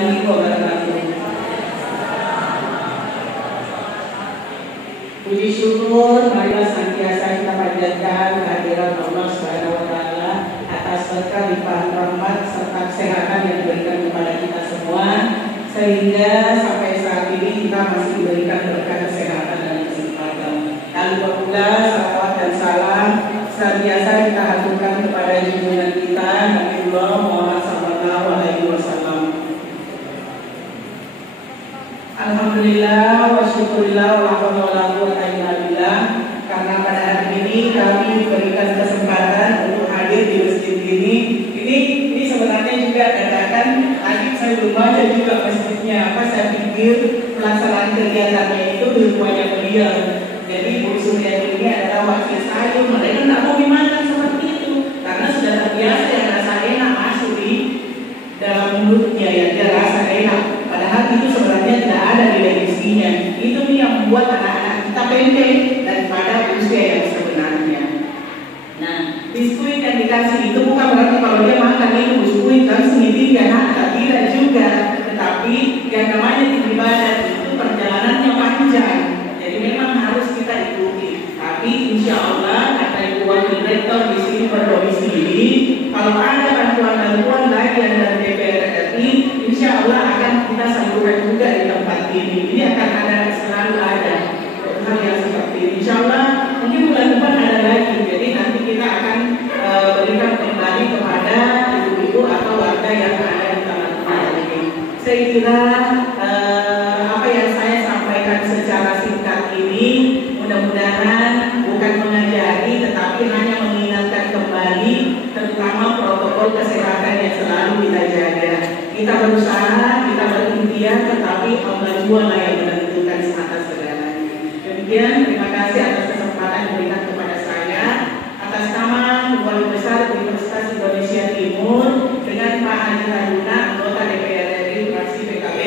warahmatullahi wabarakatuh. Puji syukur marilah senantiasa kita panjatkan kehadiran Allah Subhanahu wa taala atas berkah limpahan rahmat serta kesehatan yang diberikan kepada kita semua, sehingga sampai saat ini kita masih diberikan berkah kesehatan dan kesempatan. Tak lupa pula salawat dan salam senantiasa kita haturkan kepada junjungan kita Nabiullah Muhammad sallallahu alaihi wasallam. Alhamdulillah wa syukurillah wa la haula wa la quwwata illa billah, karena pada hari ini kami diberikan kesempatan untuk hadir di masjid ini. Ini sebenarnya juga dadakan, tadi saya belum baca juga masjidnya apa, saya pikir pelaksanaan kegiatannya itu di rumahnya beliau. Jadi Bu Suryani ini adalah wakil saya, mereka tidak mau dimakan seperti itu karena sudah terbiasa yang rasa enak masuk di dalam mulutnya, ya dia rasa enak. Padahal itu sebenarnya tidak ada di legisinya. Itu nih yang membuat anak-anak kita pendek daripada usia yang sebenarnya. Nah, biskuit yang dikasih itu bukan berarti kalau dia makan itu biskuit langsung ditinggal, tidak juga. Tetapi yang namanya tinggi badan itu perjalanannya panjang. Jadi memang harus kita ikuti. Tapi insya Allah kata Ibu Wakil Rektor di sini berdomisili, kalau ada bantuan-bantuan lagi dari DPR RI, insya Allah akan kita salurkan juga di tempat ini. Ini akan ada, selalu ada hal yang seperti ini. Insya Allah mungkin bulan depan ada lagi. Jadi nanti kita akan berikan kembali kepada ibu-ibu atau warga yang ada di tempat ini. Saya kira apa yang saya sampaikan secara singkat ini mudah-mudahan bukan mengajari, tetapi hanya mengingatkan kembali terutama protokol kesehatan yang selalu kita jaga. Kita berusaha, kita berikhtiar, tetapi Allah Jua yang menentukan semata segalanya. Demikian, terima kasih atas kesempatan diberikan kepada saya atas nama Keluarga Besar Universitas Indonesia Timur dengan Pak Haji Haruna, anggota DPR RI fraksi PKB,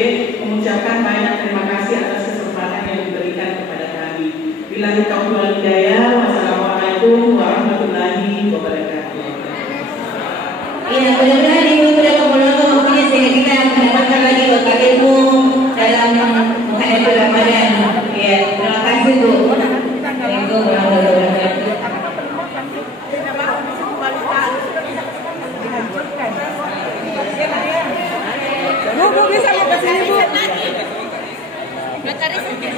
mengucapkan banyak terima kasih atas kesempatan yang diberikan kepada kami. Billahi taufiq wal hidayah. Wassalamualaikum warahmatullahi wabarakatuh. Ya, mudah-mudahan Ibu sudah mengulang waktunya sehingga kita mendapatkan lagi berkat ilmu dalam menghadapi Ramadan. Ya, terima kasih Bu. Assalamualaikum warahmatullahi wabarakatuh. Bu bisa ke sini Bu. Nggak cari saja.